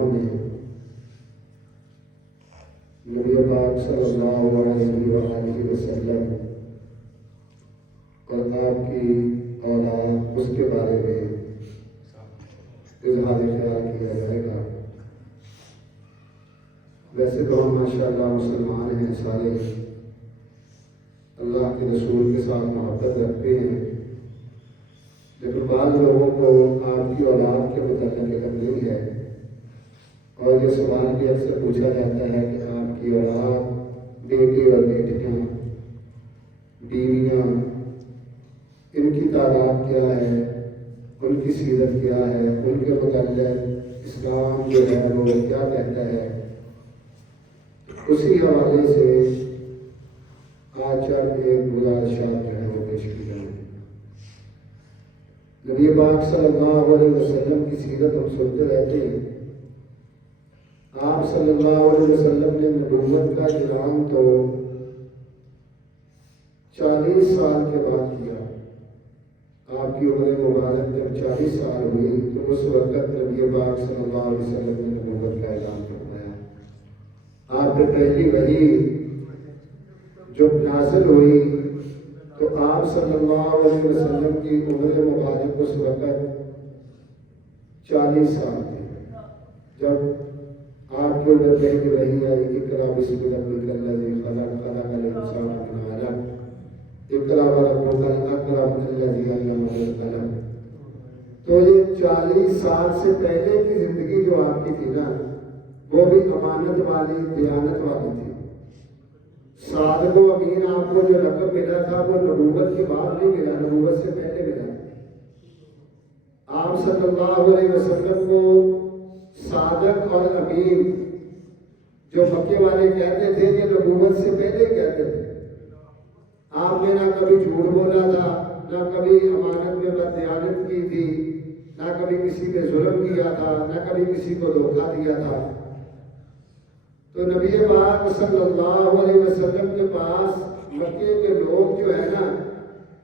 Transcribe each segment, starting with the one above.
دنوں میں نبی پاک صلی اللہ علیہ وآلہ وسلم اور آپ کی اولاد اس کے بارے میں اظہار خیال کیا جائے گا۔ ویسے تو ہم ماشاءاللہ مسلمان ہیں، سارے اللہ کے رسول کے ساتھ محبت رکھتے ہیں، لیکن بعض لوگوں کو آپ کی اولاد کے متعلق علم نہیں ہے، اور یہ سوال بھی اکثر پوچھا جاتا ہے کہ آپ کی اولاد، بیٹے اور بیٹیاں، بیویاں، ان کی تعداد کیا ہے، ان کی سیرت کیا ہے، ان کے متعلق اسلام جو ہے وہ کیا کہتا ہے۔ اسی حوالے سے آج چند ایک گزارشات جو ہے وہ پیش کی جائیں۔ نبی پاک صلی اللہ علیہ وسلم کی سیرت ہم سنتے رہتے ہیں۔ آپ صلی اللہ علیہ وسلم نے نبوت کا اعلان تو 40 سال کے بعد کیا۔ آپ کی عمر مبارک جب 40 سال ہوئی تو اس وقت نبی پاک صلی اللہ علیہ وسلم نے نبوت کا اعلان فرمایا۔ آپ پہ پہلی وحی جو نازل ہوئی تو آپ صلی اللہ علیہ وسلم کی عمر مبارک اس وقت 40 سال تھے جب آپ کے عمر پہلی وحی آئی، اقرأ بسم ربک الذی خلق، خلق الانسان من علق، اقرأ وربک الاکرم الذی علم بالقلم۔ تو یہ 40 سال سے پہلے کی زندگی جو آپ کی تھی نا، وہ بھی امانت والی، دیانت والی تھی۔ صادق و امین آپ کو جو لقب ملا تھا وہ نبوت کے بعد نہیں ملا، نبوت سے پہلے ملا۔ آپ صلی اللہ علیہ وسلم کو صادق اور امین جو مکے والے کہتے تھے، یہ نبوت سے پہلے کہتے تھے۔ آپ نے نہ کبھی جھوٹ بولا تھا، نہ کبھی امانت میں بددیانت کی تھی، نہ کبھی کسی پہ ظلم کیا تھا، نہ کبھی کسی کو دھوکہ دیا تھا۔ تو نبی پاک صلی اللہ علیہ وسلم کے پاس مکے کے لوگ جو ہے نا،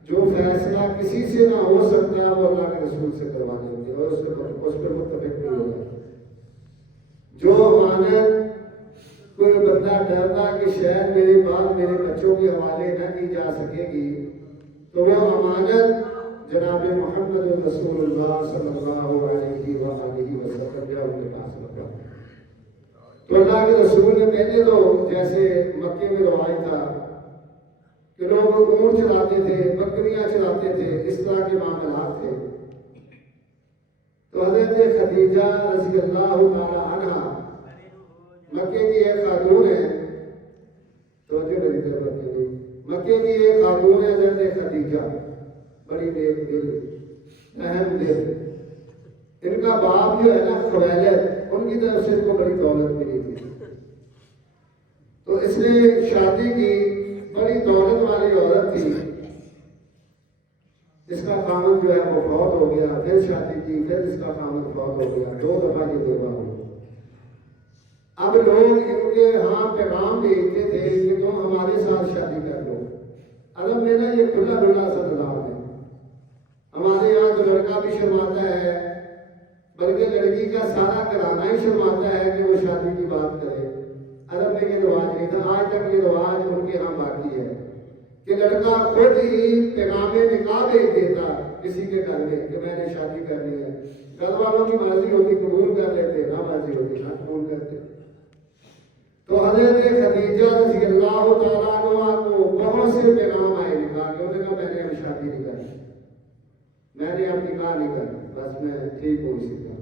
جو فیصلہ کسی سے نہ ہو سکتا وہ اللہ کے رسول سے کروا دیتے اور اس پر متفق نہیں ہوگا۔ جو امانت کوئی بندہ ڈرتا کہ شاید میری بات میرے بچوں کے حوالے نہ کی جا سکے گی، تو وہ امانت جناب محمد رسول اللہ صلی اللہ علیہ وآلہ وسلم یا ان کے پاس رکھا۔ تو اللہ کے رسول نے پہلے تو جیسے مکے میں رواج تھا کہ لوگ اونٹ چلاتے تھے، بکریاں چلاتے تھے، اس طرح کے معاملات تھے۔ تو حضرت خدیجہ رضی اللہ تعالی عنہ مکے کی ایک خاتون ہے، توجہ میری طرف رکھیے، مکے کی ایک خاتون ہے حضرت خدیجہ، بڑی نیک دل، اہم دل۔ ان کا باپ جو ہے نا خویلد، ان کی طرف سے ان کو بڑی دولت ملی تھی، تو اس نے شادی کی، بڑی دولت والی عورت تھی۔ اس کا خامد جو ہے وہ فوت ہو گیا، پھر شادی کی، پھر اس کا خامد فوت ہو گیا، 2 دفعہ یہ بیوہ ہوئی۔ اب لوگ ان کے ہاں پیغام بھیجتے تھے کہ تم ہمارے ساتھ شادی کر لو۔ عرب میں نا یہ کھلا ڈلا سا نظام ہے، ہمارے یہاں تو لڑکا بھی شرماتا ہے، بلکہ لڑکی کا سارا گھرانہ ہی شرماتا ہے کہ وہ شادی کی بات کرے۔ عرب میں یہ رواج نہیں تھا، آج تک یہ رواج ان کے ہاں باقی ہے کہ لڑکا خود ہی پیغام نکاح بھیج دیتا کسی کے گھر میں کہ میں نے شادی کرنی ہے۔ گھر والوں کی مرضی ہوتی قبول کر لیتے، نہ مرضی ہوتی نہ قبول کرتے۔ تو حضرت خدیجہ رضی اللہ تعالیٰ عنہ کو بہت سے پیغام آئے نکاح کے، انہوں نے کہا میں نے اب شادی نہیں کرنی، میں نے اب نکاح نہیں کرنا، بس میں ٹھیک ہوں اسی طرح۔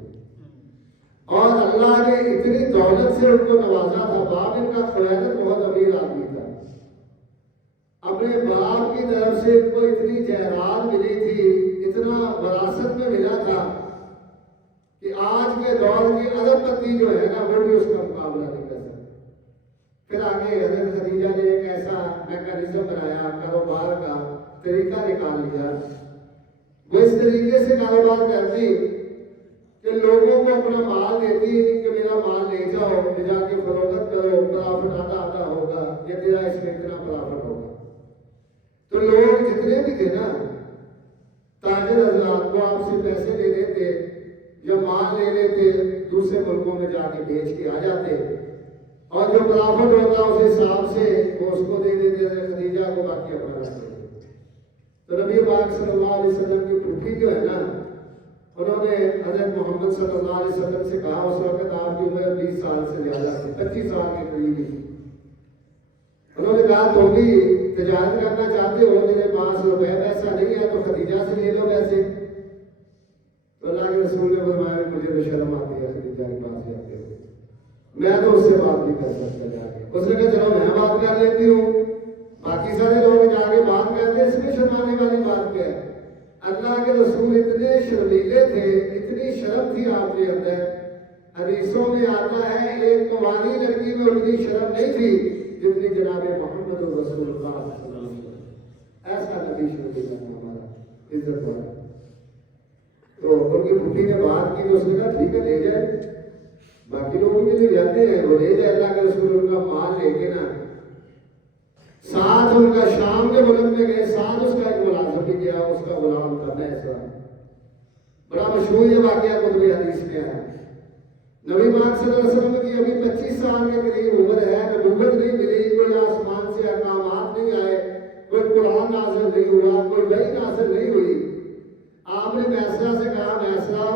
اور اللہ نے اتنی دولت سے ان کو نوازا تھا، باپ ان کا خویلد بہت امیر آدمی تھا، اپنے باپ کی طرف سے ان کو اتنی جائیداد ملی تھی، اتنا وراثت میں ملا تھا کہ آج کے دور کی ارب پتی جو ہے نا وہ بھی اس کا مقابلہ نہیں کر سکتے۔ پھر آگے حضرت خدیجہ نے ایک ایسا میکانزم بنایا، کاروبار کا طریقہ نکال لیا۔ وہ اس طریقے سے کاروبار کرتی کہ لوگوں کو اپنا مال دیتی کہ میرا مال لے جاؤ، لے جا کے فروخت کرو، پرافٹ آتا ہوگا، یا تیرا اس میں اتنا پرافٹ ہوگا۔ تو لوگ جتنے بھی تھے نا، تاجر حضرات کو آپ سے پیسے لے لیتے، یا مال لے لیتے دوسرے ملکوں میں جا کے بیچ کے آ جاتے اور جو پرافٹ ہوتا اس حساب سے وہ اس کو دے دیتے تھے خدیجہ کو، باقی اپنا رکھتے تھے۔ تو نبی پاک صلی اللہ علیہ وسلم کی پھوپھی جو ہے نا، انہوں نے حضرت محمد صلی اللہ علیہ وسلم سے کہا، اس وقت آپ کی عمر 20 سال سے زیادہ تھی، 25 سال کے قریب تھی۔ انہوں نے کہا تم بھی تجارت کرنا چاہتے ہو، میرے پاس روپے پیسہ نہیں ہے تو خدیجہ سے لے لو پیسے۔ تو اللہ کے رسول نے فرمایا مجھے تو شرم آتی ہے خدیجہ کے پاس جاتے ہو، میں تو اس سے بات نہیں کر سکتا جا کے۔ اس نے کہا چلو میں بات کر لیتی ہوں، باقی سارے لوگ جا کے بات کرتے ہیں، اس میں شرمانے والی بات کیا ہے؟ اللہ کے رسول اتنے شرمیلے تھے، اتنی شرم تھی آپ کے اندر۔ حدیثوں میں آتا ہے ایک قوانی لڑکی میں اتنی شرم نہیں تھی جتنی جناب محمد رسول اللہ صلی اللہ علیہ وسلم۔ ایسا نبی شرمیلا ہمارا عزت والا۔ تو ان کی پھوپھی نے بات کی تو اس نے کہا ٹھیک ہے لے جائے، باقی لوگوں کے لیے جاتے ہیں وہ لے جائے۔ اللہ کے رسول ان کا مال لے کے نا ساتھ ان کا شام کے ملک میں گئے، ساتھ اس کا ایک ملازم بھی گیا، اس کا غلام تھا ایسا بڑا مشہور یہ واقعہ کتب حدیث میں ہے۔ نبی پاک صلی اللہ علیہ وسلم کی ابھی 25 سال کے قریب عمر ہے، نبوت نہیں ملی، کوئی آسمان سے احکامات نہیں آئے، کوئی قرآن نازل نہیں ہوا، کوئی وحی نازل نہیں ہوئی۔ آپ نے میسرہ سے کہا میسرہ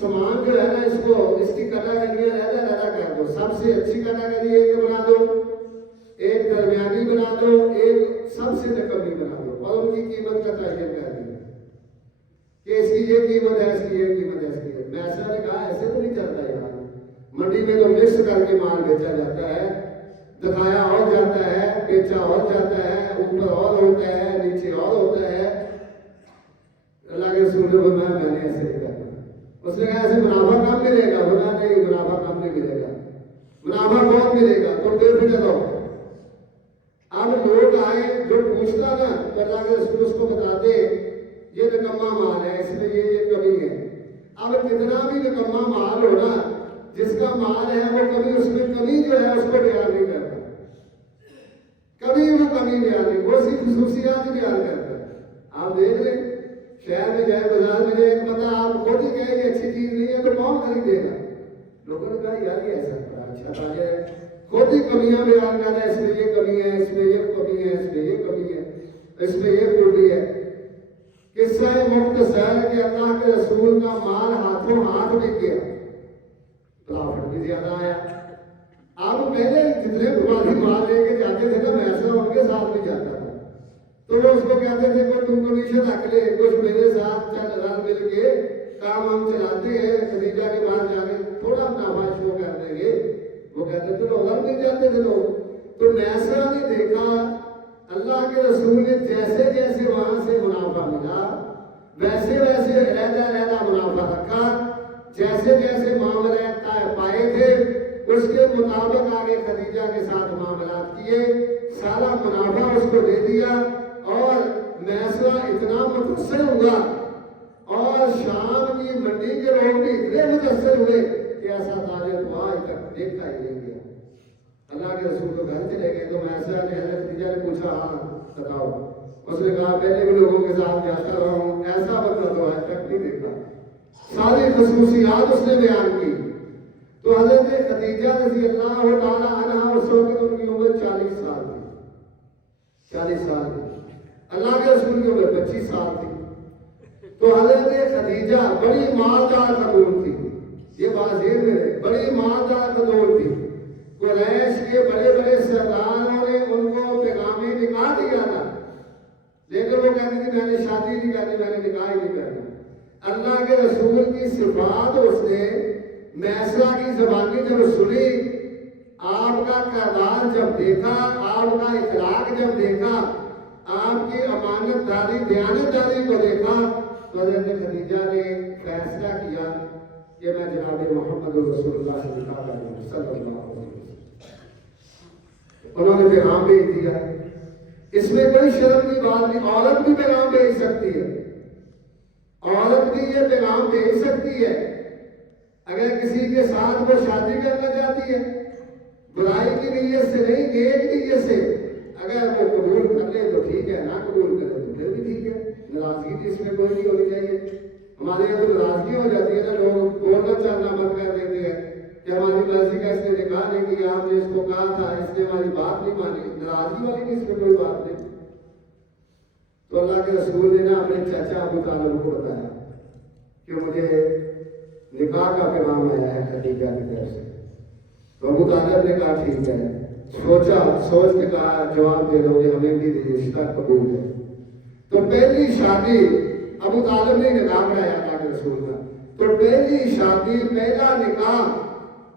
سامان جو ہے نا اس کو اس کی کیٹیگری علیحدہ کر دو، سب سے اچھی کیٹیگری ایک بنا دو، ایک درمیانی بنا دو، ایک سب سے نکمی بنا دو، اور ان کی قیمت کا تعین کر دیا کہ اس کی یہ قیمت ہے، اس کی یہ قیمت ہے، اس کی یہ۔ میسرہ نے کہا ایسے تو نہیں چلتا یار، منڈی میں تو مکس کر کے مال بیچا جاتا ہے، دکھایا اور جاتا ہے، بیچا اور جاتا ہے، اوپر اور ہوتا ہے، نیچے اور ہوتا ہے۔ اللہ کے رسول نے فرمایا میں نے ایسے نہیں کرنا۔ اس نے کہا ایسے منافع کم ملے گا، بنا نہیں منافع کم نہیں ملے گا، منافع بہت ملے گا، تو بے فکر رہو۔ اب لوگ آئے جو پوچھتا نا تو اللہ کے رسول اس کو بتاتے یہ نکما مال ہے، اس میں یہ کمی ہے۔ اب کتنا بھی نکما مال ہو نا، جس کا مال ہے وہ کبھی اس میں کمی جو ہے اس کو بیان نہیں کرتا، کبھی وہ کمی بیان نہیں، وہ صرف خصوصیات بیان کرتا ہے۔ آپ دیکھ لیں شہر میں جائے بازار میں جائے ایک بندہ آپ خود ہی کہیں یہ اچھی چیز نہیں ہے تو کون خریدے گا؟ لوگوں نے کہا یار یہ ایسا بڑا اچھا تھا، یہ خود ہی کمیاں بیان کر رہا ہے، اس میں یہ کمی ہے، اس میں یہ کمی ہے، اس میں یہ کمی ہے، اس میں یہ خوبی ہے۔ قصہ مختصر کہ اللہ کے رسول کا مال ہاتھوں ہاتھ بھی کیا، پرافٹ بھی زیادہ آیا۔ آپ پہلے جتنے بڑی مال لے کے جاتے تھے نا میسرہ ان کے ساتھ بھی جاتا تھا، تو وہ اس کو کہتے تھے کہ تم کمیشن رکھ لے، کچھ میرے ساتھ چل رل مل کے کام ہم چلاتے ہیں، خدیجہ کے پاس جا کے تھوڑا منافع شو کر دیں گے۔ وہ کہتے تھے لوگ رل مل جاتے تھے لوگ۔ تو میسرہ نے دیکھا اللہ کے رسول نے جیسے جیسے وہاں سے منافع ملا ویسے ویسے علیحدہ علیحدہ منافع رکھا، جیسے جیسے معاملات پائے تھے اس کے مطابق آگے خدیجہ کے ساتھ معاملات کیے، سارا منافع اس کو دے دیا، اور میسرہ اتنا متاثر ہوا اور شام کی منڈی کے لوگ بھی اتنے متاثر ہوئے کہ ایسا تاجر تو آج تک دیکھا ہی نہیں گیا۔ اللہ کے رسول کو گھر چلے گئے تو میسرہ نے حضرت خدیجہ نے پوچھا ہاں بتاؤ؟ اس نے کہا پہلے بھی لوگوں کے ساتھ جاتا رہا ہوں، ایسا بندہ تو آج تک نہیں دیکھا۔ ساری خصوصیات اس نے بیان کی۔ تو حضرت خدیجہ رضی اللہ تعالی عنہا اس وقت ان کی عمر 40 سال تھی، 40 سال تھی، اللہ کے رسول کی عمر 25 سال تھی۔ تو حضرت خدیجہ بڑی مالدار خاتون تھی، یہ بات ذہن میں رہے، بڑی مالدار خاتون تھی۔ قریش کے بڑے بڑے سرداروں نے ان کو پیغام نکاح دیا تھا، لیکن وہ کہتے تھے میں نے شادی نہیں کرنی، میں نے نکاح ہی نہیں کرنا۔ اللہ کے رسول کی صفات اس نے میسرہ کی زبانی جب سنی، آپ کا کردار جب دیکھا، آپ کا اخلاق جب دیکھا، آپ کی امانت داری دیانت داری کو دیکھا، تو حضرت خدیجہ نے فیصلہ کیا کہ میں جناب محمد رسول اللہ صلی اللہ علیہ وسلم انہوں نے پیغام بھیج دیا۔ اس میں کوئی شرم کی بات نہیں، عورت بھی پیغام بھیج سکتی ہے، عورت بھی یہ پیغام بھیج سکتی ہے۔ اگر کسی کے ساتھ وہ شادی کرنا چاہتی ہے برائی کی نیت سے نہیں، نیک نیت سے، اگر وہ قبول کر لے تو ٹھیک ہے، نہ قبول کرے تو پھر بھی ٹھیک ہے، ناراضگی تو اس میں کوئی نہیں ہونی چاہیے۔ ہمارے یہاں تو ناراضگی ہو جاتی ہے نا، لوگ ناراضگی والی بھی اس میں کوئی بات نہیں. تو اللہ کے رسول نے نا اپنے چاچا ابو طالب کو بتایا کہ مجھے نکاح کا پیغام آیا ہے خدیجہ کی طرف سے. تو ابو طالب نے کہا ٹھیک ہے. سوچ کے کہا جواب دے دو کہ ہمیں بھی رشتہ قبول ہے. تو پہلی شادی ابو طالب نے نکاح کرایا اللہ کے رسول کا. تو پہلی شادی پہلا نکاح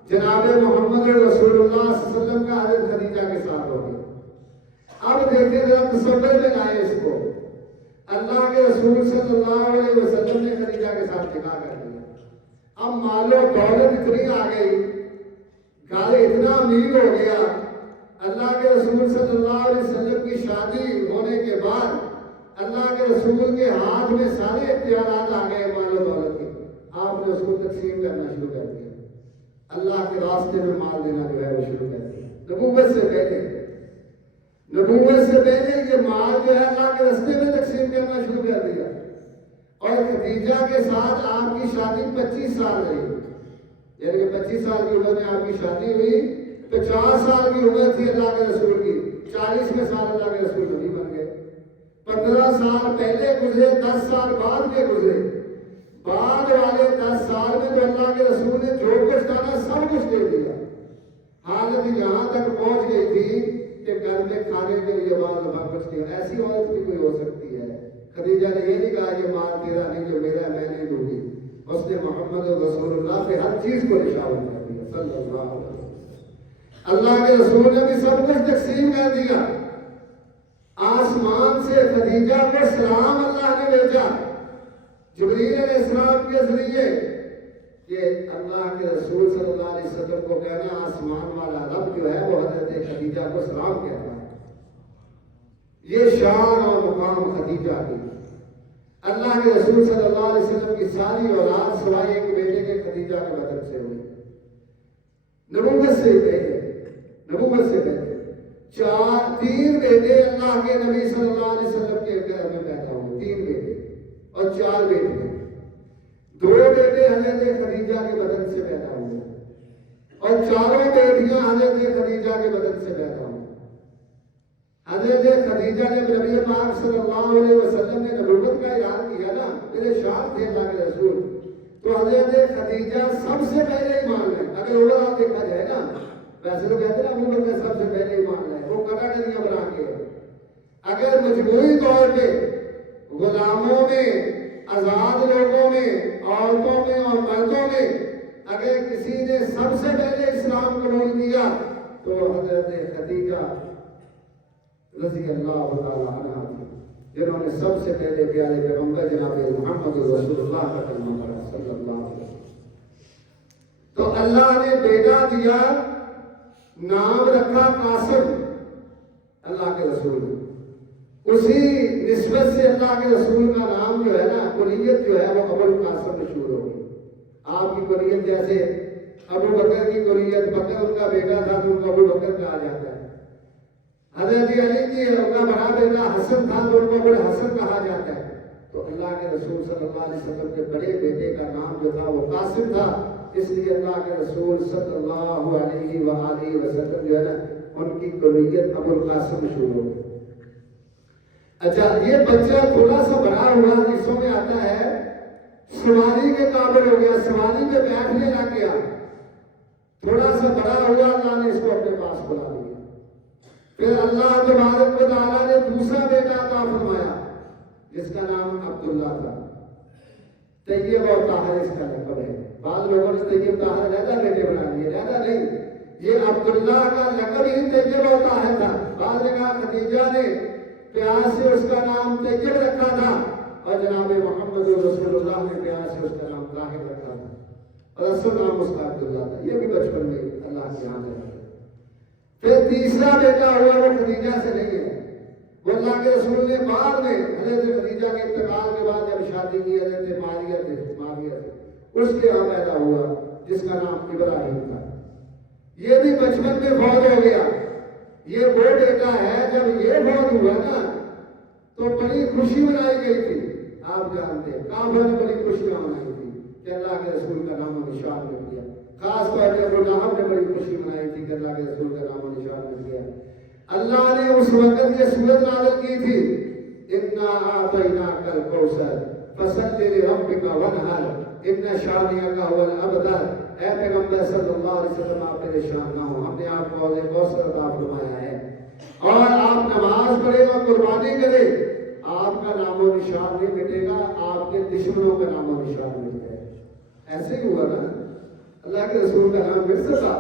جناب محمد رسول اللہ صلی اللہ علیہ وسلم کا حضرت خدیجہ کے ساتھ ہو گیا. اب دیکھیں ذرا تصور میں لائے اس کو. اللہ کے رسول صلی اللہ علیہ وسلم نے خدیجہ کے ساتھ نکاح کر دیا. اب مال و دولت اتنی آ گئی, گھر اتنا امیر ہو گیا. اللہ کے رسول صلی اللہ علیہ وسلم کی شادی ہونے کے بعد اللہ کے رسول کے ہاتھ میں سارے اختیارات آ گئے مال و دولت کے. آپ نے اس کو تقسیم کرنا شروع کر دیا. اللہ کے راستے میں مال دینا جو ہے وہ شروع کر دیا. نبوت سے پہلے یہ مال جو ہے اللہ کے راستے میں تقسیم کرنا شروع کر دیا. اور خدیجہ کے ساتھ آپ کی شادی 25 سال رہی. یعنی کہ 25 سال کی عمر میں آپ کی شادی ہوئی. 50 سال کی عمر تھی اللہ کے رسول کی. 40ویں سال اللہ کے رسول نبی بن گئے. 15 سال پہلے گزرے, 10 سال بعد کے گزرے. بعد والے 10 سال میں تو اللہ کے رسول نے جو کچھ تھا نا سب کچھ دے دیا. حالت یہاں تک پہنچ گئی تھی کہ گھر میں کھانے کے لیے بعض دفعہ کچھ نہیں. ایسی عورت بھی کوئی ہو سکتی ہے. خدیجہ نے یہ نہیں کہا یہ مال تیرا نہیں, جو میرا میں نہیں دوں گی. اس نے محمد رسول اللہ پہ ہر چیز کو نشاور کر دیا صلی اللہ علیہ وسلم. اللہ کے رسول نے بھی سب کچھ تقسیم کر دیا. آسمان سے خدیجہ کو سلام اللہ نے بھیجا جبریل علیہ السلام کے ذریعے کہ اللہ کے رسول صلی اللہ علیہ وسلم کو کہنا آسمان والا رب جو ہے وہ حضرت خدیجہ کو سلام کہتا ہے. یہ شان اور مقام خدیجہ کی. اللہ کے رسول صلی اللہ علیہ وسلم کی ساری اولاد سوائے ایک بیٹے کے خدیجہ کے بدن سے ہوئی. نبوت سے پہلے 3 بیٹے اللہ کے نبی صلی اللہ علیہ وسلم کے گھر میں پیدا ہوئے. 3 بیٹے اور 4 بیٹیاں. 2 بیٹے حضرت خدیجہ کے بدن سے پیدا ہوئے اور 4 بیٹیاں حضرت خدیجہ کے بدن سے پیدا ہوئی. حضرت خدیجہ نے نبی پاک صلی اللہ علیہ وسلم نے نبوت کا اعلان کیا نا, میرے شان تھے اللہ کے رسول, تو حضرت خدیجہ سب سے پہلے ایمان لائے. اگر اوور دیکھا جائے نا, ویسے تو کہتے ہیں ابو بکر سب سے پہلے ایمان لائے, وہ کٹاکٹیاں بنا کے. اگر مجموعی طور پہ غلاموں میں, آزاد لوگوں میں, عورتوں میں اور مردوں میں اگر کسی نے سب سے پہلے اسلام قبول کیا تو حضرت خدیجہ رضی اللہ تعالیٰ عنہ تھی, جنہوں نے سب سے پہلے پیارے پیغمبر جناب محمد رسول اللہ کا کلمہ پڑھا صلی اللہ علیہ وسلم. تو اللہ نے بیٹا دیا, نام رکھا قاسم اللہ کے رسول. اسی نسبت سے اللہ کے رسول کا نام جو ہے نا, کنیت جو ہے وہ ابو القاسم مشہور ہو گئی. آپ کی کنیت جیسے ابو بکر کی کنیت, بکر ان کا بیٹا تھا تو ان کو ابو بکر کہا جاتا ہے. حضرت علی کی ان کا بڑا بیٹا حسن تھا تو ان کو ابو الحسن کہا جاتا ہے. تو اللہ کے رسول صلی اللہ علیہ وسلم کے بڑے بیٹے کا نام جو تھا وہ قاسم تھا, اس لیے اللہ کے رسول صلی اللہ علیہ وآلہ وسلم جو ہے نا ان کی کنیت ابو القاسم مشہور ہو گئی. اچھا, یہ بچہ تھوڑا سا بڑا ہوا, حدیثوں میں آتا ہے سواری کے قابل ہو گیا, سواری پہ بیٹھنے لگ گیا. تھوڑا سا بڑا ہوا, اللہ نے اس کو اپنے پاس بلا دیا. پھر اللہ تبارک و تعالیٰ نے دوسرا بیٹا عطا فرمایا جس کا نام عبداللہ تھا. طیب اور طاہر اس کا لقب ہے. بعض لوگوں نے طیب طاہر زیادہ بیٹے بنا لیے, زیادہ نہیں, یہ عبداللہ کا لقب ہی طیب اور طاہر تھا. بعض نے کہا خدیجہ نے پیار سے اس کا نام طیب رکھا تھا اور جناب محمد رسول اللہ نے پیار سے اس کا نام طاہر رکھا تھا, اور اصل نام اس کا عبداللہ تھا. یہ بھی بچپن میں اللہ کے یہاں سے. پھر تیسرا بیٹا ہوا وہ خدیجہ سے نہیں ہے, وہ اللہ کے رسول نے بعد میں حضرت خدیجہ کے انتقال کے بعد جب شادی کی حضرت ماریہ سے اس کے یہاں پیدا ہوا جس کا نام ابراہیم تھا. یہ بھی بچپن میں فوت ہو گیا. یہ وہ بیٹا ہے, جب یہ فوت ہوا نا تو بڑی خوشی منائی گئی تھی. آپ جانتے ہیں کعبہ نے بڑی خوشیاں منائی تھی کہ اللہ کے رسول کا نام و نشان مل گیا. خاص طور پہ ابو لہب نے بڑی خوشی منائی تھی کہ اللہ کے رسول کا نام و نشان مل گیا. اللہ نے اس وقت یہ سورت نازل کی تھی، اِنَّا أَعْطَيْنَاكَ الْكَوْثَرَ فَصَلِّ لِرَبِّكَ وَانْحَرْ إِنَّ شَانِئَكَ هُوَ الْأَبْتَرُ۔ اے پیغمبر صلی اللہ علیہ وسلم آپ پریشان نہ ہوں، ہم نے آپ کو حوض کوثر عطا فرمایا ہے، اور آپ نماز پڑھے اور قربانی کرے، آپ کا نام و نشان نہیں مٹے گا، آپ کے دشمنوں کا نام و نشان مٹ جائے گا۔ ایسے ہی ہوا نا، اللہ کے رسول کا نام مٹ سکا؟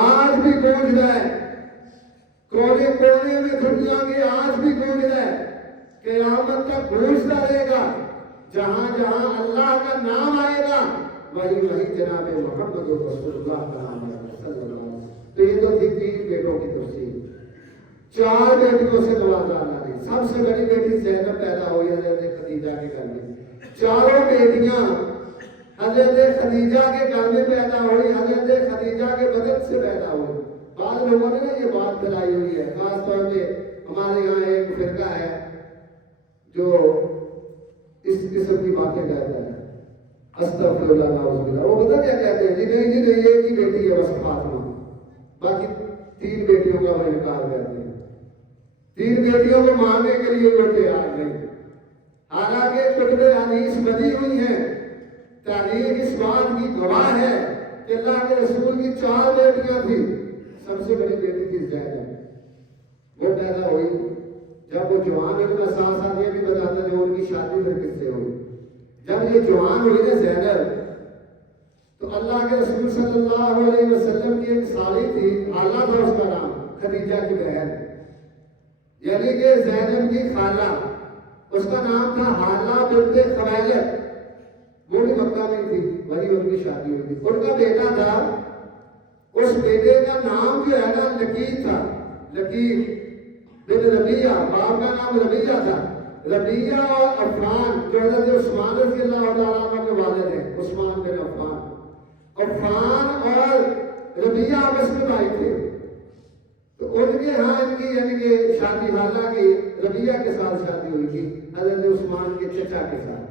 آج بھی گونج رہا ہے، کونے کونے میں دنیا کے آج بھی گونج رہا ہے، قیامت تک گونجتا رہے گا۔ جہاں جہاں اللہ کا نام آئے گا وہی وہی جناب محمد رسول اللہ کا نام آئے گا صلی اللہ علیہ وسلم۔ تو یہ تو تھی 3 بیٹوں کی تفصیل۔ 4 بیٹیوں سے نوازا اللہ نے۔ سب سے بڑی بیٹی زینب پیدا ہوئی حضرت خدیجہ کے گھر میں۔ 4 بیٹیاں حضرت خدیجہ کے گھر میں پیدا ہوئی، حضرت خدیجہ کے بدن سے پیدا ہوئی۔ بعض لوگوں نے نا یہ بات پھیلائی ہوئی ہے، خاص طور پہ ہمارے یہاں ایک فرقہ ہے جو اس قسم کی باتیں کہتا ہے، استغفر اللہ نعوذ باللہ۔ وہ پتہ کیا کہتے ہیں؟ جی نہیں ایک ہی بیٹی ہے بس فاطمہ، باقی 3 بیٹیوں کا وہ انکار کرتے ہیں، 3 بیٹیوں کو ماننے کے لیے وہ تیار نہیں۔ حالانکہ کتب حدیث بنی ہوئی ہیں، تاریخ اس بات کی گواہ ہے کہ اللہ کے رسول کی 4 بیٹیاں تھیں، سب سے بڑی بیٹی تھی زینب۔ وہ پیدا ہوئی جب وہ جوان ہوئی، میں ساتھ ساتھ یہ بھی بتاتا جو ان کی شادی پھر کس سے ہوئی۔ جب یہ جوان ہوئی نا زینب، تو اللہ کے رسول صلی اللہ علیہ وسلم کی ایک سالی تھی، حالہ تھا اس کا نام، خدیجہ کی بہن، یعنی کہ زینب کی خالہ، اس کا نام تھا حالہ بنت خویلد۔ وہ بھی مکہ میں تھی، وہی ان کی شادی ہوئی تھی۔ ان کا بیٹا تھا، اس بیٹے کا نام جو ہے نا لقیت تھا، لقیت بن ربیہ، باپ کا نام ربیہ تھا۔ ربیہ اور عفان جو حضرت عثمان رضی اللہ تعالیٰ عنہ کے والد ہیں، عثمان بن عفان، عفان اور ربیہ آپس میں بھائی تھے، تو ان کے ہاں ان کی یعنی کہ شادی حالہ کی ربیہ کے ساتھ شادی ہوئی تھی، حضرت عثمان کے چچا کے ساتھ۔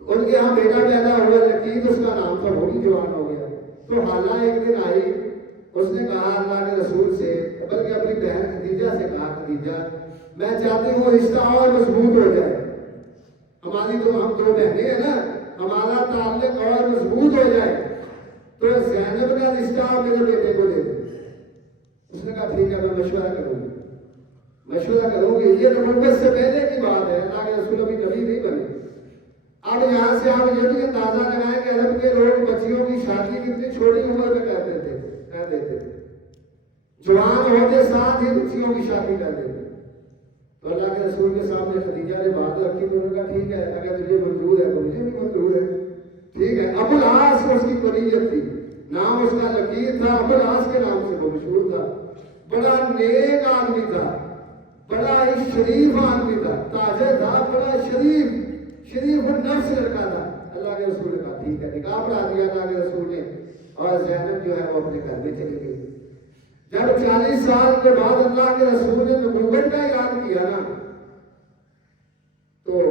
ان کے ہاں بیٹا پیدا ہوا لقیت، اس کا نام تھا، وہ بھی جوان ہو گیا۔ تو حالہ ایک دن آئی، اس نے کہا اللہ کے رسول سے، بلکہ اپنی بہن خدیجہ سے کہا، خدیجہ میں چاہتی ہوں رشتہ اور مضبوط ہو جائے، ہماری تو ہم 2 بہنیں ہیں نا، ہمارا تعلق اور مضبوط ہو جائے، تو زینب کا رشتہ میرے بیٹے کو دے دیں۔ اس نے کہا ٹھیک ہے، میں مشورہ کروں گی۔ یہ نبوت سے پہلے کی بات ہے، اللہ کے رسول ابھی نبی نہیں بنے۔ اب یہاں سے آپ یہ بھی اندازہ لگائیں کہ عرب کے لوگ بچیوں کی شادی کتنی چھوٹی عمر میں کر دیتے تھے، جوان ہوتے ساتھ ہی بچیوں کی شادی کر دیتے۔ تو اللہ کے رسول کے سامنے خدیجہ نے بات رکھی، تو انہوں نے کہا ٹھیک ہے، اگر تجھے منظور ہے تو مجھے بھی منظور ہے، ٹھیک ہے۔ ابو العاص اس کی کنیت تھی، نام اس کا لقیت تھا، ابو العاص کے نام سے وہ مشہور تھا۔ بڑا نیک آدمی تھا، بڑا ہی شریف آدمی تھا، تاجر تھا، بڑا شریف النفس لڑکا تھا۔ اللہ کے رسول نے کہا ٹھیک ہے، نکاح پڑھا دیا اللہ کے رسول نے، اور زینب جو ہے وہ اپنے گھر میں چلی گئی۔ جب 40 سال کے بعد اللہ کے رسول نے نبوت کا اعلان کیا نا، تو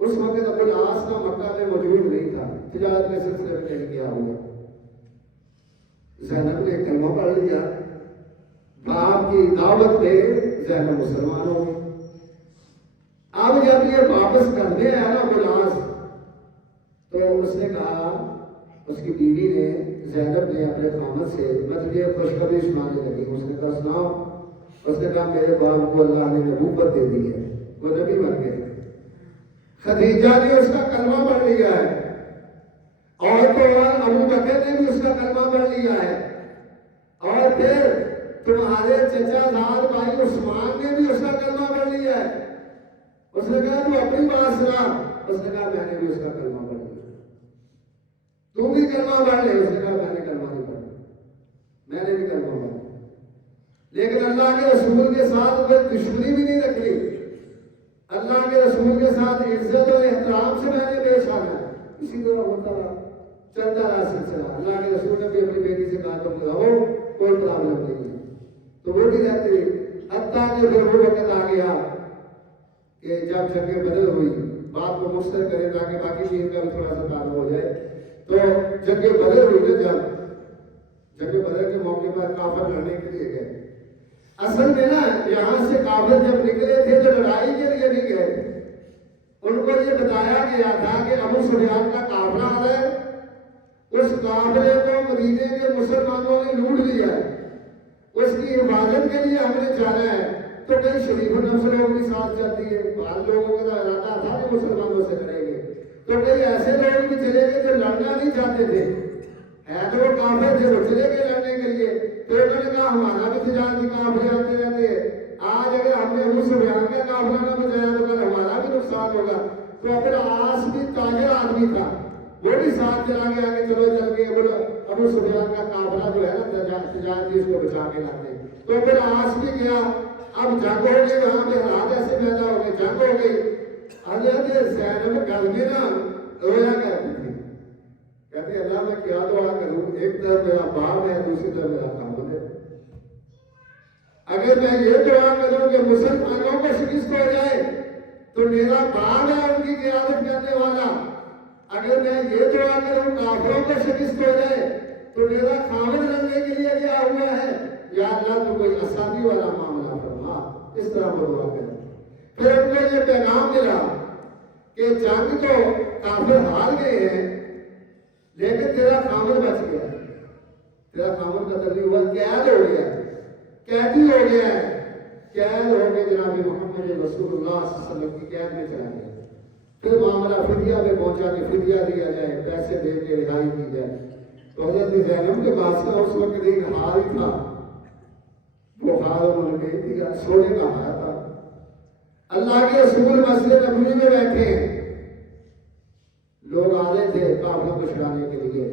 اس وقت ابو العاص کا مکہ میں موجود نہیں تھا، تجارت کے سلسلے میں کہیں گیا ہوا۔ زینب نے کلمہ پڑھ لیا، باپ کی دعوت پہ زینب مسلمان ہو گئی۔ اب جب یہ واپس کرنے آیا نا ابو العاص، تو اس نے کہا، اس کی بیوی نے، زینب نے اپنے خامد سے، میں تجھے خوشخبری سنانے لگی۔ اس نے کہا سناؤ۔ اس نے کہا میرے باپ کو اللہ نے نبوت دے دی ہے، وہ نبی بن گئے۔ خدیجہ نے اس کا کلمہ پڑھ لیا ہے، اور تو اور ابو بکر نے بھی اس کا کلمہ پڑھ لیا ہے، اور پھر تمہارے چچا زاد بھائی عثمان نے بھی اس کا کلمہ پڑھ لیا ہے۔ اس نے کہا تو اپنی بات سنا۔ اس نے کہا میں نے بھی اس کا کلمہ پڑھ لیا، تو بھی کلمہ پڑھ لے۔ اس نے کہا میں نے کلمہ نہیں پڑھا، میں نے بھی کلمہ پڑھا، لیکن اللہ کے رسول کے ساتھ کوئی دشمنی بھی نہیں رکھی، اللہ کے رسول کے ساتھ عزت اور احترام سے میں نے پیش آنا ہے۔ اسی طرح ہوتا رہا، چلتا رہا سلسلہ۔ اللہ کے رسول نے بھی اپنی بیٹی سے کہا تم رہو، کوئی پرابلم نہیں ہے، تو وہ بھی رہتی۔ حتیٰ کہ پھر وہ وقت آ گیا کہ جب جنگ بدر ہوئی، بات کو مختصر کریں تاکہ باقی چیز کا بھی تھوڑا سا تعلق ہو جائے، تو جنگ بدر ہوئی نا، جب جنگ بدر کے موقع پر کافر لڑنے کے لیے گئے، اصل میں نا یہاں سے کافر جب نکلے تھے تو لڑائی کے لیے نہیں گئے تھے. ان کو یہ بتایا گیا تھا کہ ابو سفیان کا قافلہ آ رہا ہے، اس قافلے کو مدینے کے مسلمانوں نے لوٹ لیا ہے، اس کی حفاظت کے لیے ہم نے جانا ہے. تو کئی شریف النفس لوگ بھی ساتھ چلتی ہے. بعض لوگوں کا ارادہ تھا کہ مسلمانوں سے لڑیں گے، تو کئی ایسے لوگ بھی چلے گئے جو لڑنا نہیں چاہتے تھے، ہے تو وہ کافر تھے، وہ چلے گئے لڑنے کے لیے. تو انہوں نے کہا ہمارا بھی تجارتی قافلے آتے رہتے ہیں، آج اگر ہم نے ابو سفیان کا قافلہ نہ بچایا تو کل ہمارا بھی نقصان ہوگا. تو ابو العاص بھی تاجر آدمی تھا، وہ بھی ساتھ چلا گیا کہ چلو چل کے ابو سفیان کا قافلہ جو ہے نا تجارتی، اس کو بچا کے لاتے. تو ابو العاص بھی گیا. اب جنگ ہو گئی، وہاں پہ حالات ایسے پیدا ہو گئے، جنگ ہو گئی. حضرت زینب گھر میں نا رویا کرتی تھی، کہتے اللہ میں کیا دعا کروں، ایک طرف میرا باپ ہے، دوسری طرف میرا خاوند ہے. اگر میں یہ دعا کروں کہ مسلمانوں کو شکست ہو جائے تو میرا باپ ہے ان کی قیادت کرنے والا، اگر میں یہ دعا کروں کافروں کو شکست ہو جائے تو میرا خاوند رہنے کے لیے کیا ہوا ہے، یا اللہ تو کوئی آسانی والا معاملہ فرما. اس طرح وہ دعا کریں. پھر ان کو یہ پیغام ملا کہ جنگ تو کافر ہار گئے ہیں لیکن تیرا خاوند بچ گیا، تیرا خاوند قتل نہیں ہوا، قید ہو گیا، قیدی ہو گیا ہے، قید ہو کے جناب محمد رسول اللہ صلی اللہ علیہ وسلم کی قید میں چلا گیا. پھر معاملہ فدیہ میں پہنچا کہ فدیہ دیا جائے، پیسے دے کے رہائی کی جائے. تو حضرت زینب کے پاس کا اس وقت ایک ہار ہی تھا، وہ ہار انہوں نے بھیج دیا، سونے کا ہار تھا. اللہ کے رسول مسجد نبوی میں بیٹھے ہیں، لوگ آ رہے تھے کافروں کو چھڑانے کے لیے،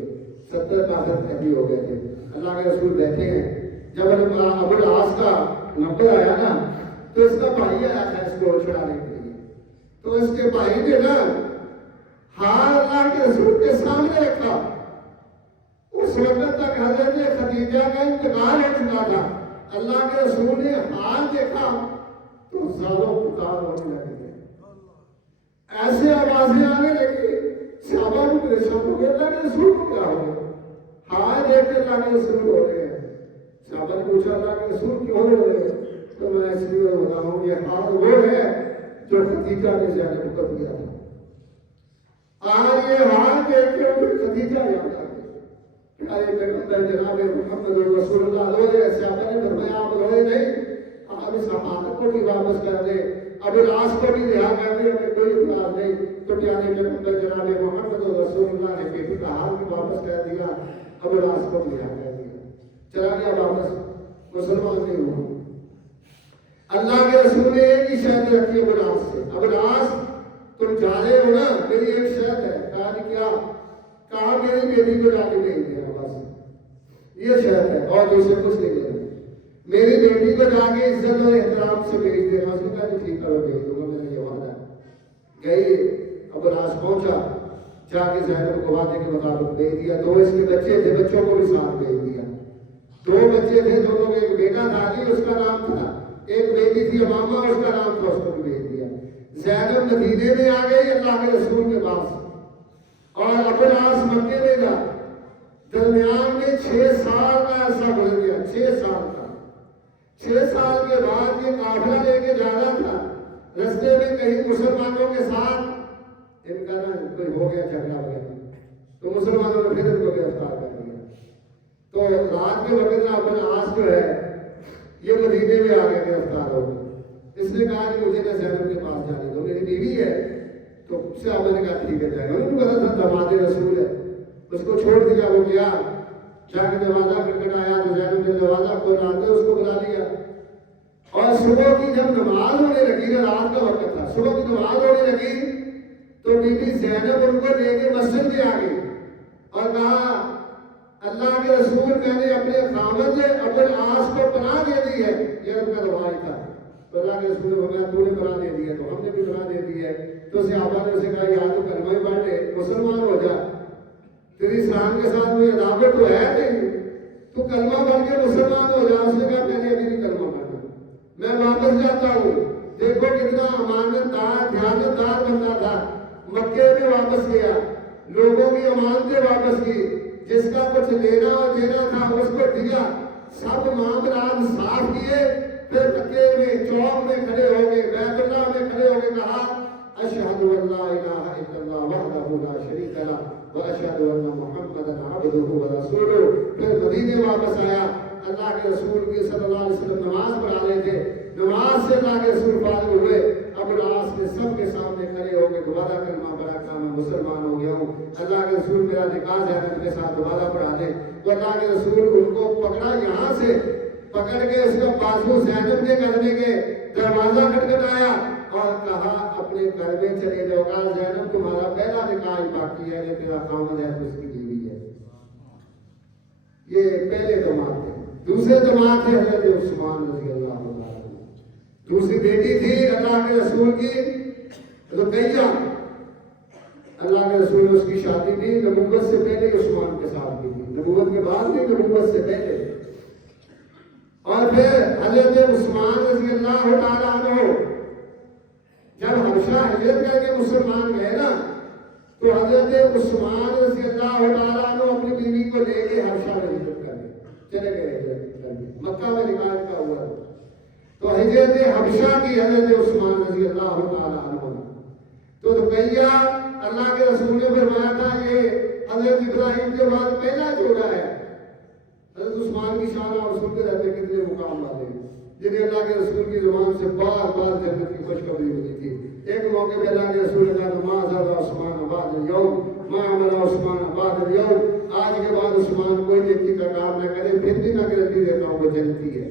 70 کافر قیدی ہو گئے تھے. اللہ کے رسول بیٹھے ہیں. جب ابو العاص کا نمبر آیا نا تو اس کا بھائی آیا تھا اس کو چھڑانے کے لیے. تو اس کے بھائی نے نا ہار اللہ کے رسول کے سامنے رکھا. اس وقت تک حضرت خدیجہ کا انتقال ہو چکا تھا. اللہ کے رسول نے ہار دیکھا تو زاروں پکار ہونے لگے، ایسے آوازیں آنے لگی. صحابہ کو پریشان ہو گیا، اللہ کے رسول کو کیا ہو گیا؟ ہار دیکھ کے اللہ کے رسول ہو رہے ہیں. صحابہ نے پوچھا اللہ کے رسول کیوں ہو رہے ہیں؟ تو میں اس لیے بتا رہا ہوں یہ ہار وہ ہے جو خدیجہ نے زینب کو دیا تھا. آج یہ ہار دیکھ کے ان کو خدیجہ یاد آ گئی. آئے پیغمبر جناب محمد رسول اللہ روئے. صحابہ نے فرمایا آپ روئے نہیں، آپ اس امانت کو بھی واپس کر دیں، ابو العاص کو بھی رہا کر دیں، ہمیں کوئی اعتراض نہیں. تو پیارے پیغمبر جناب محمد رسول اللہ نے بیٹی کا حال بھی واپس کر دیا، ابو العاص کو بھی رہا کر دیا، چلا گیا واپس، مسلمان نہیں ہوا. اللہ کے رسول نے ایک ہی شرط رکھی ابو العاص سے، ابو العاص تم جا رہے ہو نا، میری ایک شرط ہے. کہا کیا؟ کہا میری بیٹی کو جا کے نہیں دیا، بس یہ شرط ہے اور دوسرے کچھ نہیں دینا. میری بیٹی کو جا کے عزت اور احترام سے بھیج دینا. اس نے کہا کہ ٹھیک ہے میں بھیج دوں گا، میں نے یہ وعدہ گئی. ابو العاص پہنچا، جا کے زینب کو وعدے کے مطابق بھیج دیا. 2 اس کے بچے تھے، بچوں کو بھی ساتھ بھیج دیا. 2 بچے تھے، دونوں کے ایک بیٹا تھا علی اس کا نام تھا، ایک بیٹی تھی امامہ اس کا نام تھا، اس کو بھی بھیج دیا. زینب مدینے میں آ گئی اللہ کے رسول کے پاس اور ابو العاص مکے میں تھا. درمیان میں 6 سال کا عرصہ گزر گیا، 6 سال کا. 6 سال کے بعد یہ قافلہ لے کے جا رہا تھا. رستے میں کہیں مسلمانوں کے ساتھ ان کا نا کوئی ہو گیا جھگڑا وغیرہ، تو مسلمانوں نے پھر ان کو گرفتار کر دیا. تو رات کے وقت نا ابو العاص جو ہے یہ مدینے میں آ کے گرفتار ہو گیا. اس نے کہا کہ مجھے نا زینب کے پاس جانے دو، میری بیوی ہے. تو صحابہ نے کہا ٹھیک ہے جائے گا. انہوں نے پتا تھا داماد رسول ہے، اس کو چھوڑ دیا. وہ گیا، جا کے دروازہ کھٹکھٹایا تو زینب نے دروازہ کھولا کے اس کو بلا لیا. اور صبح کی جب نماز ہونے لگی نا، رات کا وقت تھا، صبح کی نماز ہونے لگی تو بی بی زینب ان کو لے کے مسجد میں آ گئی اور کہا اللہ کے رسول میں نے اپنے خاوند ابو العاص کو پناہ دے دی ہے. یہ ان کا روایت تھا. تو اللہ کے رسول نے فرمایا تو نے پناہ دے دی ہے تو ہم نے بھی پناہ دے دی ہے. تو صحابہ نے اسے کہا یا تو کلمہ ہی پڑھ لے، مسلمان ہو جا، تیری اسلام کے ساتھ کوئی عداوت تو ہے نہیں، تو کلمہ پڑھ کے مسلمان ہو جا. اس نے کہا میں نے ابھی نہیں کلمہ پڑھنا، میں واپس جاتا ہوں. دیکھو کتنا امانت دار دیانت دار بندہ تھا. مکے میں واپس گیا، لوگوں کی امانتیں واپس کی، جس کا کچھ لینا اور دینا تھا اس کو دیا، سب معاملات صاف کیے پھر مکے میں چوک میں کھڑے ہو گئے، بیت اللہ میں کھڑے ہو کے کہا اشہد ان لا الہ الا اللہ وحدہ لا شریک لہ واشہد ان محمدا عبدہ ورسولہ۔ پھر مدینے واپس آیا، اللہ کے رسول کی صلی اللہ علیہ وسلم نماز پڑھا رہے تھے، نماز سے اللہ کے رسول فارغ ہوئے، ابو العاص نے سب کے سامنے کھڑے ہو کے دوبارہ کلمہ پڑھا کہ میں مسلمان ہو گیا ہوں، اللہ کے رسول میرا نکاح ہے ان کے ساتھ دوبارہ پڑھا دیں۔ تو اللہ کے رسول ان کو پکڑا، یہاں سے پکڑ کے اس کا بازو زینب کے قدمے کے دروازہ کھٹکھٹایا اور کہا اپنے گھر میں چلے جاؤ، کہا زینب تمہارا پہلا نکاح باقی ہے، یہ تیرا خاوند ہے تو اس کی بیوی ہے۔ یہ پہلے دماغ تھے۔ دوسرے دماغ تھے حضرت عثمان رضی اللہ عنہ، دوسری بیٹی تھی اللہ کے رسول کی رقیہ، اللہ کے رسول نے اس کی شادی بھی نبوت سے پہلے عثمان کے ساتھ کی تھی، نبوت کے بعد بھی نبوت سے پہلے۔ اور پھر حضرت عثمان رضی اللہ تعالیٰ عنہ جب حبشہ ہجرت کر کے مسلمان گئے نا، تو حضرت عثمان رضی اللہ تعالیٰ عنہ اپنی بیوی کو لے کے حبشہ میں ہجرت کر گئے، چلے گئے ہجرت کر کے، مکہ میں نکاح کا ہوا تو ہجرت حبشہ کی حضرت عثمان رضی اللہ تعالیٰ عنہ۔ تو رقیہ اللہ کے رسول نے فرمایا تھا یہ حضرت ابراہیم کے بعد پہلا جوڑا ہے۔ حضرت عثمان کی شان اور سنتے رہتے کتنے مقام والے ہیں جنہیں اللہ کے رسول کی زبان سے بار بار جنت کی خوشخبری ملی تھی۔ ایک موقع پہ اللہ کے رسول نے کہا ما ذرا عثمان بعد اليوم ما عمل عثمان بعد اليوم، آج کے بعد عثمان کوئی نیکی کا کام نہ کرے، پھر بھی میں گارنٹی دیتا ہوں وہ جنتی ہے۔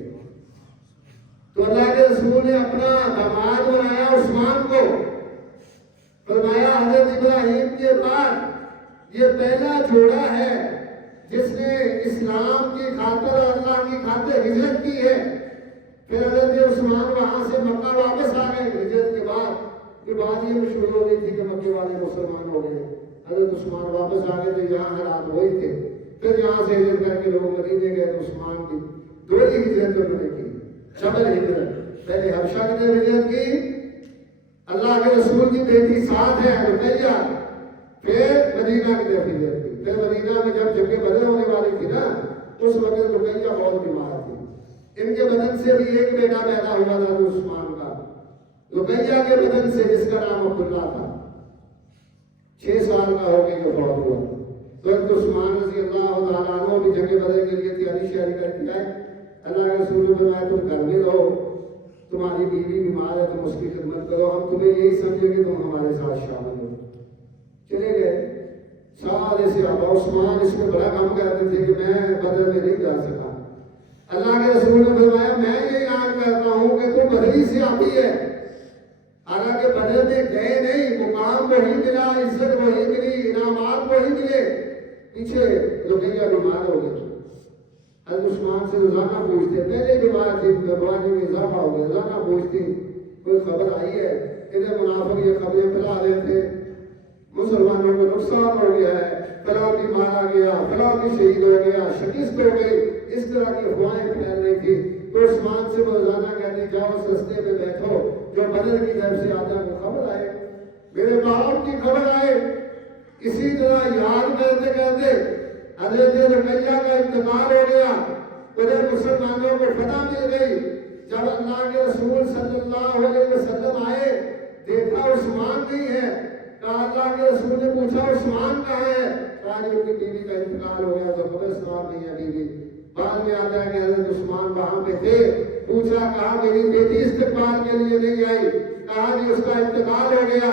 تو اللہ کے رسول نے اپنا داماد بنایا عثمان کو، فرمایا حضرت ابراہیم کے بعد یہ پہلا جوڑا ہے جس نے اسلام کی خاطر اور اللہ کی خاطر ہجرت کی ہے۔ پھر حضرت عثمان وہاں سے مکہ واپس آ گئے ہجرت کے بعد، کہ بعد یہ مشہور ہو گئی تھی کہ مکے والے مسلمان ہو گئے، حضرت عثمان واپس آ گئے تو یہاں حالات وہی تھے۔ پھر یہاں سے ہجرت کر کے لوگ مدینے گئے تو عثمان کی دو ہی ہجرت انہوں نے کی، ڈبل ہجرت، پہلے حبشہ کی طرف ہجرت کی، اللہ کے رسول کی بیٹی ساتھ ہے رقیہ، پھر مدینہ کی طرف ہجرت کی۔ پھر مدینہ میں جب جنگ بدر ہونے والی تھی نا، اس وقت رقیہ بہت بیمار تھی، ان کے بدن سے بھی ایک بیٹا پیدا ہوا تھا عثمان کا، رقیہ کے بدن سے، جس کا نام عبداللہ تھا، 6 سال کا ہو کے یہ فوت ہوا۔ تو عثمان رضی اللہ تعالیٰ عنہ بھی جنگ بدر کے لیے تیاری شیاری کر کے آئے، اللہ کے رسول نے فرمایا تم گھر میں رہو، تمہاری بیوی بیمار ہے تم اس کی خدمت کرو، ہم تمہیں یہی سمجھے کہ تم ہمارے ساتھ شامل ہو۔ چلے گئے سارے صحابہ، عثمان اس کو بڑا کام کرتے تھے کہ میں بدر میں نہیں جا سکا۔ اللہ کے رسول نے فرمایا میں یہ اعلان کرتا ہوں کہ تم بدری سے آتی ہے، حالانکہ بدر میں گئے نہیں، مقام وہی ملا، عزت وہی ملی، انعامات وہی ملے، پیچھے رقیہ بیمار ہو گئے۔ حضرت عثمان سے روزانہ پوچھتے، پہلے بیمار تھی، بیماری میں اضافہ ہو گیا، روزانہ پوچھتی کوئی خبر آئی ہے؟ ادھر منافق یہ خبریں پھیلا رہے تھے مسلمانوں کو نقصان ہو گیا ہے، فلاں بھی مارا گیا، فلاں بھی شہید ہو گیا، شکست ہو گئی، اس طرح کی افواہیں پھیل رہی تھی۔ تو عثمان سے روزانہ کہتے جاؤ اس رستے پہ بیٹھو، جو بدر کی طرف سے آتا ہے وہ خبر آئے، میرے باپ کی خبر آئے۔ اسی طرح یاد کرتے کرتے حضرت رقیہ کا انتقال ہو گیا، ادھر مسلمانوں کو فتح مل گئی۔ جب اللہ کے رسول صلی اللہ علیہ وسلم آئے، دیکھا عثمان نہیں ہے، کہا اللہ کے رسول نے پوچھا عثمان کہاں ہے؟ کہا ان کی بیوی کا انتقال ہو گیا تو قبرستان نہیں ہے بیوی۔ بعد میں آتا ہے کہ حضرت عثمان وہاں پہ تھے، پوچھا کہا میری بیٹی استقبال کے لیے نہیں آئی، کہا جی اس کا انتقال ہو گیا۔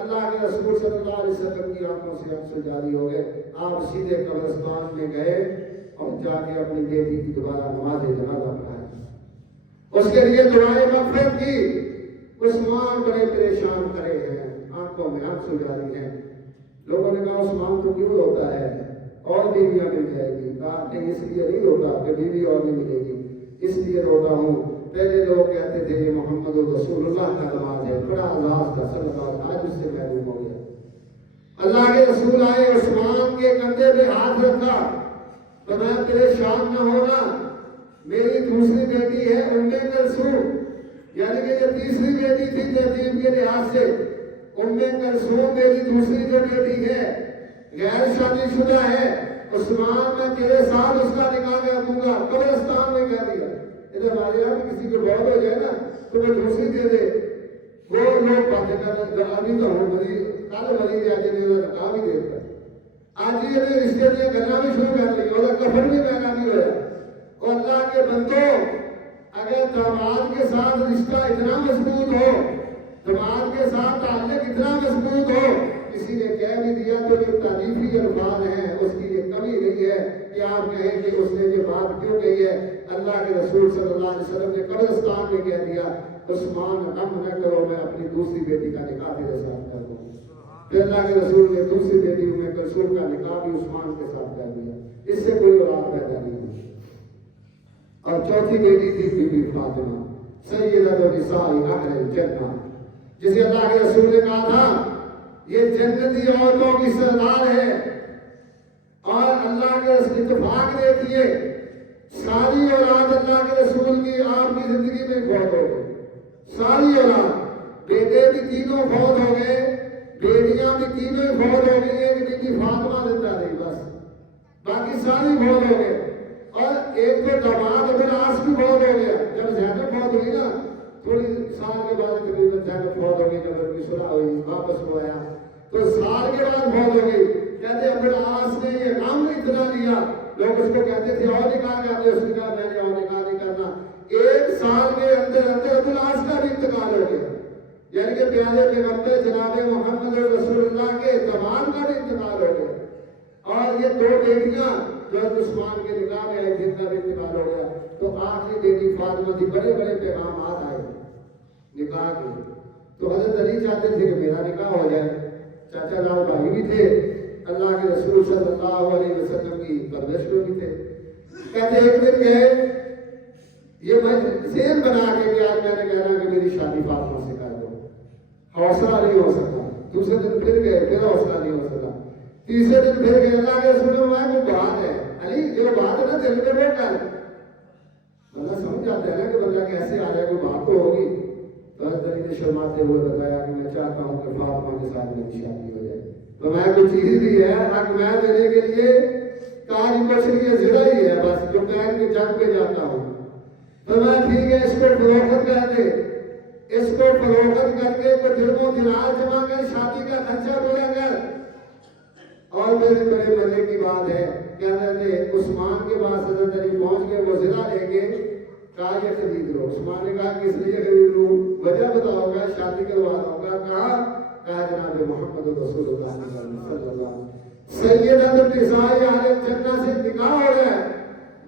اللہ کے رسول صلی اللہ علیہ وسلم کی آنکھوں سے آنسو جاری ہو گئے، آپ سیدھے قبرستان میں گئے اور جا کے اپنی بیٹی کی دوبارہ نماز جنازہ پڑھائی، اس کے لیے دعائیں مغفرت کی۔ عثمان بڑے پریشان کرے ہیں، آنکھوں میں آنسو جاری ہیں۔ لوگوں نے کہا عثمان تو کیوں ہوتا ہے، اور بیویاں مل جائے گی؟ کہا نہیں اس لیے نہیں ہوتا کہ بیوی اور نہیں ملے گی، اس لیے روتا ہوں۔ پہلے لوگ کہتے تھے یہ محمد رسول اللہ کا نماز ہے، بڑا اعزاز تھا صلی اللہ علیہ وسلم، آج اس سے محروم ہو گیا۔ اللہ کے رسول آئے، عثمان کے کندھے پہ ہاتھ رکھا، فرمایا پریشان نہ ہونا، میری دوسری بیٹی ہے ام کلثوم، یعنی کہ یہ تیسری بیٹی تھی ترتیب کے لحاظ سے، ام کلثوم میری دوسری جو بیٹی ہے، غیر شادی شدہ ہے، عثمان میں تیرے ساتھ اس کا نکاح کر دوں گا۔ قبرستان میں کہہ دیا، ادھر ہمارے یہاں بھی کسی کو بہت ہو جائے نا تو وہ دوسری دے دے، وہ لوگ باتیں کر ابھی تو ہوں مری کل مری جا کے نکاح بھی دیتا آج یہ رشتے دیا کرنا بھی شروع کر لی اور کفن بھی پہنا نہیں ہوا۔ اور اللہ کے بندوں اگر داماد کے ساتھ رشتہ اتنا مضبوط ہو، داماد کے ساتھ تعلق اتنا مضبوط ہو، کسی نے کہہ بھی دیا تو جو تعریفی الفاظ ہیں اس کی یہ کمی نہیں ہے کہ آپ کہیں کہ اس نے یہ بات کیوں کہی ہے۔ اللہ کے رسول صلی اللہ علیہ وسلم نے قبرستان میں کہہ دیا عثمان غم نہ کرو میں اپنی دوسری بیٹی کا نکاح تیرے ساتھ کر دوں۔ پھر اللہ کے رسول نے دوسری بیٹی ام کلثوم کا نکاح بھی عثمان کے ساتھ کر دیا، اس سے کوئی اولاد پیدا نہیں ہوئی۔ اور چوتھی بیٹی تھی بی بی فاطمہ سیدۃ النساء اہل الجنہ، جسے اللہ کے رسول نے کہا تھا یہ جنتی عورتوں کی سردار ہے۔ اور اللہ کے اتفاق دیکھیے ساری اولاد اللہ کے رسول کی آپ کی زندگی میں فوت ہو گئی، ساری اولاد، بیٹے بھی تینوں فوت ہو گئے، بیٹیاں بھی تینوں ہی فوت ہو گئی، ایک بیٹی فاطمہ زندہ رہی بس، باقی ساری فوت ہو گئے۔ اور ایک تو داماد ابن عاص بھی فوت ہو گیا، جب زینب فوت ہوئی نا تھوڑی سال کے بعد تقریباً زینب فوت ہو گئی، جب ان کی صلح ہوئی واپس وہ آیا تو سال کے بعد فوت ہو گئی۔ کہتے ابن عاص نے یہ غم اتنا لیا، لوگ اس کو کہتے تھے اور نکاح کرتے، اس نے کہا میں نے اور نکاح نہیں کرنا۔ ایک سال کے اندر اندر ابن عاص کا بھی انتقال ہو گیا، یعنی کہ پیارے پیغمبر جناب محمد رسول اللہ کے داماد کا بھی انتقال ہو گیا۔ اور یہ دو بیٹیاں جو عثمان کے نکاح میں آئی جن کا بھی انتقال ہو گیا، تو آخری بیٹی فاطمہ تھی۔ بڑے بڑے پیغامات آئے نکاح کے، تو حضرت علی چاہتے تھے کہ میرا نکاح ہو جائے، چاچا لال بھائی بھی تھے، اللہ کے رسول صلی اللہ علیہ وسلم کی پرورش میں بھی تھے۔ کہتے ایک دن گئے، یہ میں ذہن بنا کے کہ آج میں نے کہنا کہ میری شادی فاطمہ سے کر دو، حوصلہ نہیں ہو سکتا۔ دوسرے دن پھر گئے، پھر حوصلہ نہیں ہو سکا۔ تیسرے دن پھر گئے، اللہ کے رسول میں کوئی بات ہے علی، جو بات ہے نا دل میں بیٹھ کر بندہ سمجھ جاتا ہے نا کہ بندہ کیسے آ جائے، کوئی بات تو ہوگی۔ تو حضرت علی نے شرماتے ہوئے بتایا کہ میں چاہتا ہوں کہ فاطمہ کے ساتھ میری شادی ہو جائے، تو میں کوئی چیز بھی ہے حق میں دینے کے لیے کاج مچھلی ذرا ہی ہے بس جو پہن کے جنگ پہ جاتا ہوں۔ تو میں ٹھیک ہے اس کو فروخت کر دے، اس کو فروخت کر کے کوئی درم و دینار جمع کر شادی کا خرچہ بولا کر۔ اور میرے بڑے مزے کی بات ہے، کہتے تھے عثمان کے پاس حضرت علی پہنچ گئے، وہ ذرا لے کے کہا یہ خرید لو۔ عثمان نے کہا کس لیے خرید لوں، وجہ بتاؤ گا، شادی کروا دوں گا۔ کہا جناب محمد رسول اللہ صلی اللہ علیہ وسلم سیدۃ النساء اہل الجنہ سے نکاح ہو رہا ہے۔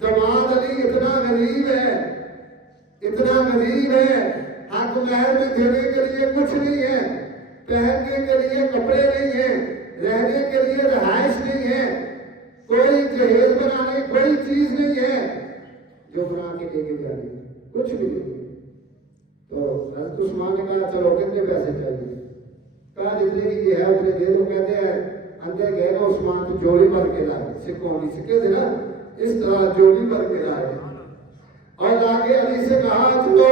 داماد علی اتنا غریب ہے، اتنا غریب ہے، حق مہر میں دینے کے لیے کچھ نہیں ہے، پہننے کے لیے کپڑے نہیں ہیں، رہنے کے لیے رہائش نہیں ہے، کوئی جہیز بنانے کوئی چیز نہیں ہے جو بنا کے لے کے جانے، کچھ بھی نہیں۔ تو حضرت عثمان نے کہا چلو کتنے پیسے چاہیے؟ کہا جتنے کی یہ ہے اتنے دے دو۔ کہتے ہیں اندر گئے نا عثمان تو جوڑی بھر کے لائے، سکوں کی سکے تھے نا اس طرح جوڑی بھر کے لائے، اور لا کے علی سے کہا چلو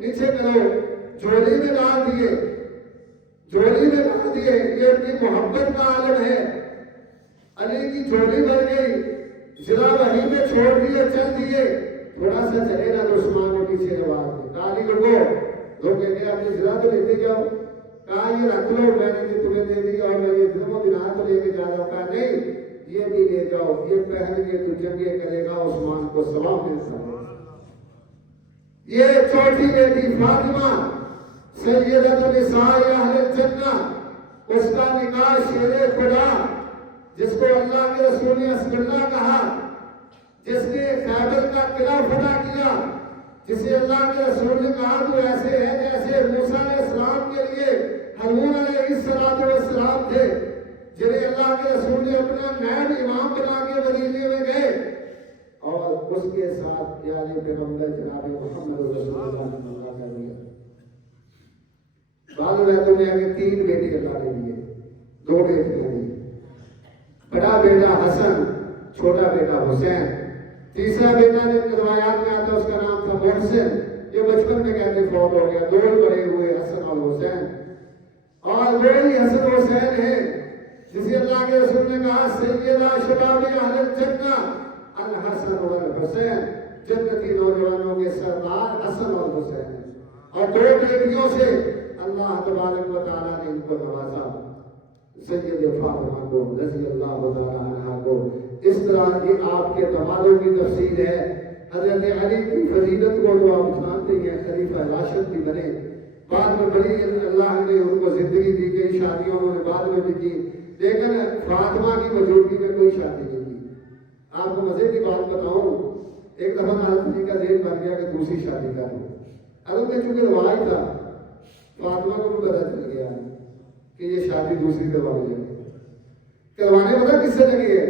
نیچے کرو، جوڑی میں ڈال دیے، جوڑی میں ڈال دیے۔ یہ ان کی محبت کا عالم ہے۔ علی کی جوڑی بھر گئی، ضلع وہیں میں چھوڑ دیے، چل دیے۔ تھوڑا سا چلے گا تو عثمان نے پیچھے آواز دی، کہا علی لوگوں لوگ کہتے ہیں اپنی ضلع تو لیتے جاؤ۔ کہا یہ رکھ لو، میں نے تمہیں دے دی اور میں یہ درم و دینار تو لے کے جا رہا ہوں۔ کہا نہیں یہ بھی لے جاؤ، یہ پہن کے تو جنگیں کرے گا، عثمان کو ثواب ملتا ہے۔ یہ چوتھی بیٹی فاطمہ سیدۃ النساء اہل الجنہ، اس کا نکاح شیر خدا جس کو اللہ کے رسول نے اسم اللہ کہا، جس نے خیبر کا قلعہ فتح کیا، جسے اللہ کے رسول نے کہا تو ایسے ہے جیسے موسیٰ علیہ السلام کے لیے ہارون علیہ السلام تھے، جنہیں اللہ کے رسول نے اپنا نائب امام بنا کے مدینے میں گئے، اور اس کے ساتھ پیارے پیغمبر جناب محمد رسول اللہ نے نکاح کر دیا۔ بعض روایتوں میں آگے 3 بیٹے اللہ نے دیے، 2 بیٹیاں دی، بڑا بیٹا حسن، چھوٹا بیٹا حسین، تیسرا بیٹا نے روایات میں آتا اس کا نام تھا محسن، یہ بچپن میں کہتے فوت ہو گیا۔ 2 بڑے ہوئے حسن اور حسین، اور وہی حسن حسین ہے جسے اللہ کے رسول نے کہا سیدہ شباب اہل الجنہ الحسن والحسین، جنتی نوجوانوں کے سردار حسن اور حسین ہیں، اور 2 بیٹیوں سے اللہ تبارک و تعالیٰ نے ان کو نوازا، سید فاطمہ کو رضی اللہ تعالیٰ عنہ کو۔ اس طرح یہ آپ کے دمادوں کی تفصیل ہے۔ حضرت علی کی فضیلت کو تو آپ جانتے ہیں، خلیفہ راشد بھی بنے، بعد میں بڑی اللہ نے ان کو زندگی دی، کئی شادیوں انہوں نے بعد میں بھی کی، لیکن فاطمہ کی موجودگی میں کوئی شادی نہیں کی۔ آپ کو مزے کی بات بتاؤں، ایک دفعہ حضرت جی کا ذہن بن گیا کہ دوسری شادی کروں، اگر میں چونکہ رواج تھا، فاطمہ کو بھی پتہ چل گیا کہ یہ شادی دوسری کروانے لگے۔ کروانے پتہ کس سے لگی ہے؟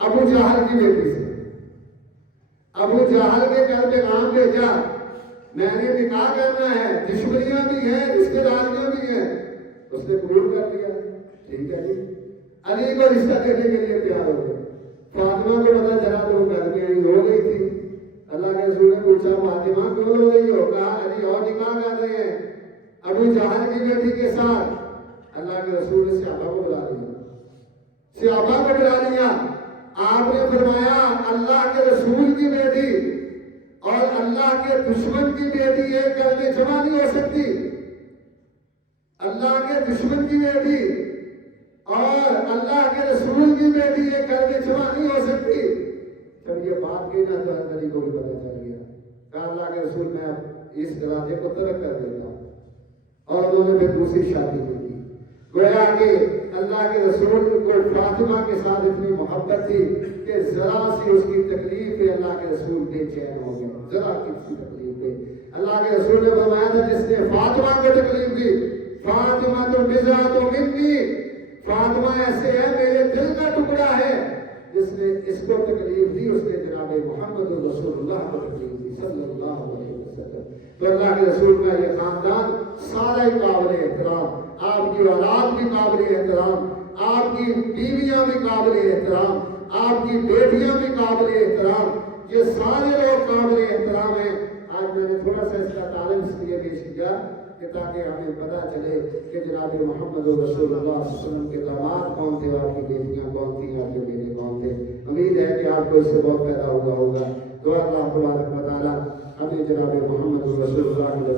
ابو جہل کی بیٹی سے۔ ابو جہل کے گھر پہ پیغام بھیجا، میں نے نکاح کرنا ہے، دشمنیاں بھی ہیں، رشتے داریاں بھی ہیں۔ اس نے قبول کر لیا، ٹھیک ہے جی، علی کو رشتہ دینے کے لیے تیار ہو گئے۔ فاطمہ کو پتا چلا تو وہ گھر میں رو گئی تھی۔ اللہ کے رسول نے پوچھا فاطمہ کیوں رو رہی ہو؟ کہا علی اور نکاح کر رہے ہیں ابو جہل کی بیٹی کے ساتھ۔ اللہ کے رسول نے صحابہ کو بلا لیا، صحابہ کو بلا لیا۔ آپ نے فرمایا اللہ کے رسول کی بیٹی اور اللہ کے دشمن کی بیٹی ایک گھر میں جمع نہیں ہو سکتی۔ اللہ کے دشمن کی بیٹی اور اللہ کے رسول کی بیٹی ایک گھر میں جمع نہیں ہو سکتی۔ جب یہ بات کی نا تو علی کو بھی پتہ چل گیا، کہا اللہ کے رسول میں اب اس ارادے کو ترک کر دیتا ہوں، اور انہوں نے پھر دوسری شادی کی۔ گویا کہ اللہ کے رسول کو فاطمہ کے ساتھ اتنی محبت تھی کہ ذرا سی اس کی تکلیف پہ اللہ کے رسول بے چین ہو گئے، ذرا کسی تکلیف پہ۔ اللہ کے رسول نے فرمایا تھا جس نے فاطمہ کو تکلیف دی، فاطمہ تو بضعۃ منی، فاطمہ ایسے ہے میرے دل کا ٹکڑا ہے۔ جس نے اس کو تکلیف دی اس نے جناب محمد رسول اللہ کو تکلیف دی صلی اللہ علیہ وسلم۔ تو اللہ کے رسول کا یہ خاندان سارا ہی قابل احترام، آپ کی اولاد بھی قابل احترام، آپ کی بیویاں بھی قابل احترام، آپ کی بیٹیاں بھی قابل احترام، یہ سارے لوگ قابل احترام ہیں۔ آج میں نے تھوڑا سا اس کا تعلق اس لیے پیش کیا کہ تاکہ ہمیں پتہ چلے کہ جناب محمد رسول اللہ صلی اللہ علیہ وسلم کے داماد کون تھے، آپ کی بیٹیاں کون تھیں، آپ کے بیٹے کون تھے۔ امید ہے کہ آپ کو اس سے بہت فائدہ ہوا ہوگا۔ تو اللہ تبارک و تعالیٰ ہمیں جناب محمد رسول اللہ کے